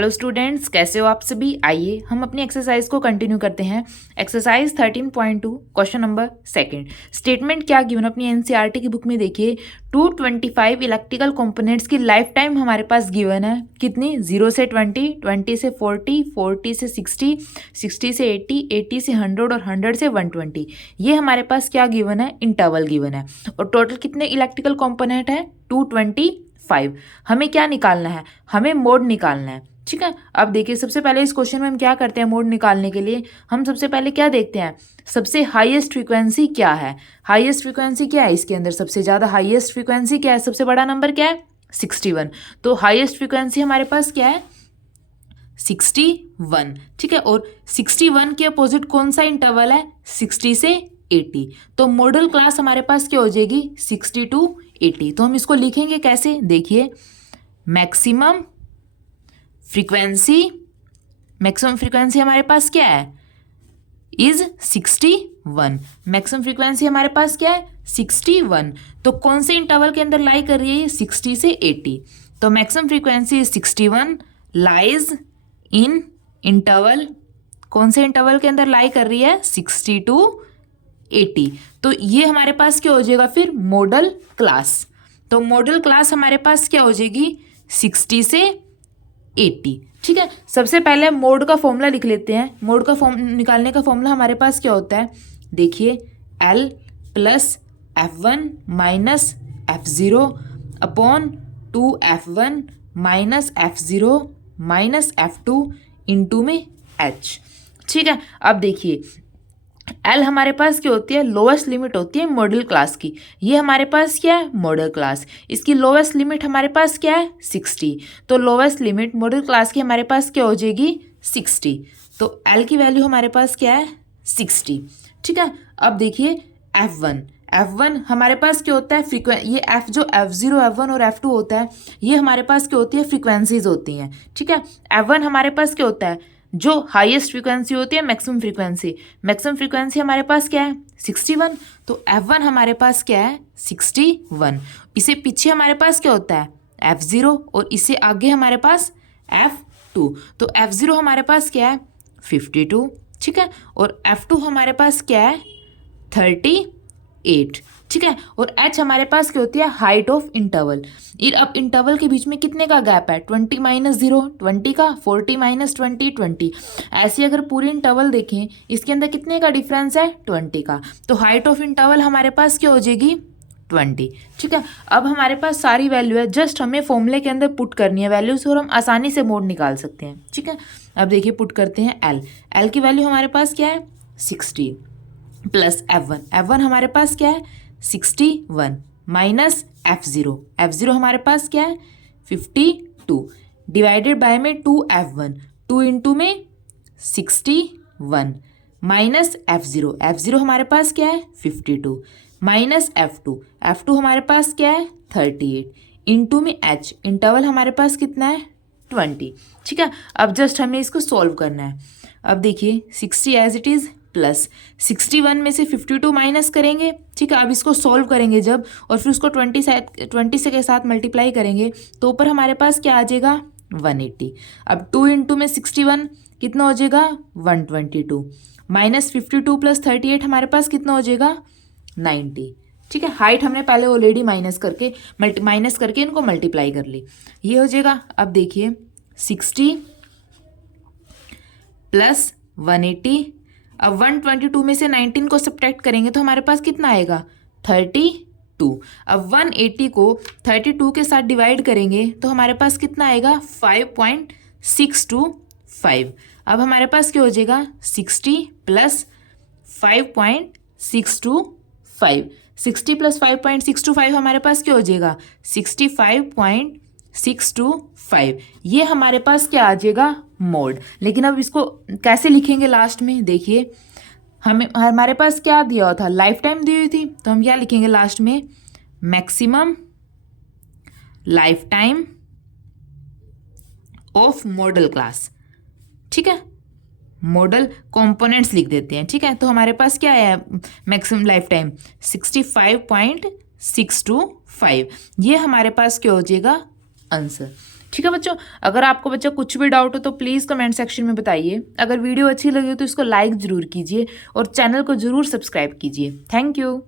Hello students, कैसे हो आप सभी। आइए हम अपनी एक्सरसाइज को कंटिन्यू करते हैं। Exercise 13.2 question number second. Statement क्या गिवन अपनी एनसीईआरटी की बुक में देखिए 225 इलेक्ट्रिकल कंपोनेंट्स की लाइफ टाइम हमारे पास गिवन है। कितनी? 0 से 20, 20 से 40, 40 से 60, 60 से 80, 80 से 100 और 100 से 120। ये हमारे पास क्या गिवन है? इंटरवल गिवन है। और टोटल कितने इलेक्ट्रिकल कंपोनेंट है? 225। हमें क्या निकालना है? हमें मोड निकालना है। ठीक है, अब देखिए सबसे पहले इस क्वेश्चन में हम क्या करते हैं मोड निकालने के लिए। हम सबसे पहले क्या देखते हैं? सबसे हाईएस्ट फ्रीक्वेंसी क्या है। हाईएस्ट फ्रीक्वेंसी क्या है इसके अंदर? सबसे ज़्यादा हाईएस्ट फ्रीक्वेंसी क्या है? सबसे बड़ा नंबर क्या है? 61। तो हाईएस्ट फ्रीक्वेंसी हमारे पास क्या है? 61। ठीक है, और 61 के अपोजिट कौन सा इंटरवल है? 60 से 80। तो मॉडल क्लास हमारे पास क्या हो जाएगी? 60 to 80। तो हम इसको लिखेंगे कैसे? देखिए मैक्सिमम फ्रीक्वेंसी हमारे पास क्या है? इज 61। मैक्सिमम फ्रीक्वेंसी हमारे पास क्या है? 61। तो कौन से इंटरवल के अंदर लाई कर रही है? 60 से 80। तो maximum frequency is 61 lies in interval. कौन से इंटरवल के अंदर लाई कर रही है? 60 to 80। तो ये हमारे पास क्या हो जाएगा फिर? Model class. तो मॉडल क्लास हमारे पास क्या हो जाएगी? 60 से 80। ठीक है, सबसे पहले मोड का फॉर्मूला लिख लेते हैं। मोड का निकालने का फॉर्मूला हमारे पास क्या होता है? देखिए L plus F1 minus F0 upon 2F1 minus F0 minus F2 into में H। ठीक है, अब देखिए L हमारे पास क्या होती है? लोवेस्ट लिमिट होती है मॉडल क्लास की। ये हमारे पास क्या है? Model class. इसकी लोवेस्ट लिमिट हमारे पास क्या है? 60। तो लोवेस्ट लिमिट मॉडल क्लास की हमारे पास क्या हो जाएगी? 60। तो L की वैल्यू हमारे पास क्या है? 60। ठीक है, अब देखिए F1 हमारे पास क्या होता है? ये F जो F0, F1 और F2 होता है, ये हमारे पास क्या होती है? फ्रीक्वेंसीज होती हैं। ठीक है, F1 हमारे पास क्या होता है? जो हाईएस्ट फ्रीक्वेंसी होती है मैक्सिमम फ्रीक्वेंसी हमारे पास क्या है? 61। तो F1 हमारे पास क्या है? 61। इसे पीछे हमारे पास क्या होता है? F0 और इसे आगे हमारे पास F2। तो F0 हमारे पास क्या है? 52। ठीक है, और F2 हमारे पास क्या है? 38। ठीक है, और H हमारे पास क्या होती है? Height of interval. अब इंटरवल के बीच में कितने का गैप है? 20 माइनस 0 20 का, 40 माइनस 20 20। ऐसे अगर पूरी इंटरवल देखें इसके अंदर कितने का डिफरेंस है? 20 का। तो हाइट ऑफ इंटरवल हमारे पास क्या हो जाएगी? 20। ठीक है, अब हमारे पास सारी वैल्यू है, जस्ट हमें फॉर्मूले के अंदर पुट करनी है वैल्यूज और हम आसानी से मोड निकाल सकते हैं। ठीक है, अब देखिए पुट करते हैं L की वैल्यू हमारे पास क्या है? 60 प्लस F1 हमारे पास क्या है? 61 माइनस F0 हमारे पास क्या है? 52 डिवाइडेड बाय में 2F1 2 इंटू में 61 माइनस F0 हमारे पास क्या है? 52 माइनस F2 हमारे पास क्या है? 38 इंटू में H इंटरवल हमारे पास कितना है? 20। ठीक है, अब जस्ट हमें इसको सॉल्व करना है। अब देखिए 60 एज इट इज़ प्लस 61 में से 52 माइनस करेंगे। ठीक है, अब इसको सॉल्व करेंगे जब और फिर उसको 20 से के साथ मल्टीप्लाई करेंगे तो ऊपर हमारे पास क्या आ जाएगा? 180। अब 2 इंटू में 61 कितना हो जाएगा? 122 माइनस 52 प्लस 38 हमारे पास कितना हो जाएगा? 90। ठीक है, हाइट हमने पहले ऑलरेडी माइनस करके इनको मल्टीप्लाई कर ली, ये हो जाएगा। अब देखिए 60 प्लस 180। अब 122 में से 19 को सब्ट्रैक्ट करेंगे तो हमारे पास कितना आएगा? 32। अब 180 को 32 के साथ डिवाइड करेंगे तो हमारे पास कितना आएगा? 5.625। अब हमारे पास क्या हो जाएगा? 60 प्लस 5.625। 60 प्लस 5.625 हमारे पास क्या हो जाएगा? 65.625। ये हमारे पास क्या आ जाएगा? मोड। लेकिन अब इसको कैसे लिखेंगे लास्ट में? देखिए हमारे पास क्या दिया हुआ था? लाइफ टाइम दी हुई थी, तो हम क्या लिखेंगे लास्ट में? Maximum life time of model class. ठीक है, मॉडल कंपोनेंट्स लिख देते हैं। ठीक है, तो हमारे पास क्या है? Maximum life time 65.625। ये हमारे पास क्या हो जाएगा? आंसर। ठीक है बच्चों, अगर आपको बच्चा कुछ भी डाउट हो तो प्लीज़ कमेंट सेक्शन में बताइए। अगर वीडियो अच्छी लगी हो तो इसको लाइक ज़रूर कीजिए और चैनल को ज़रूर सब्सक्राइब कीजिए। Thank you.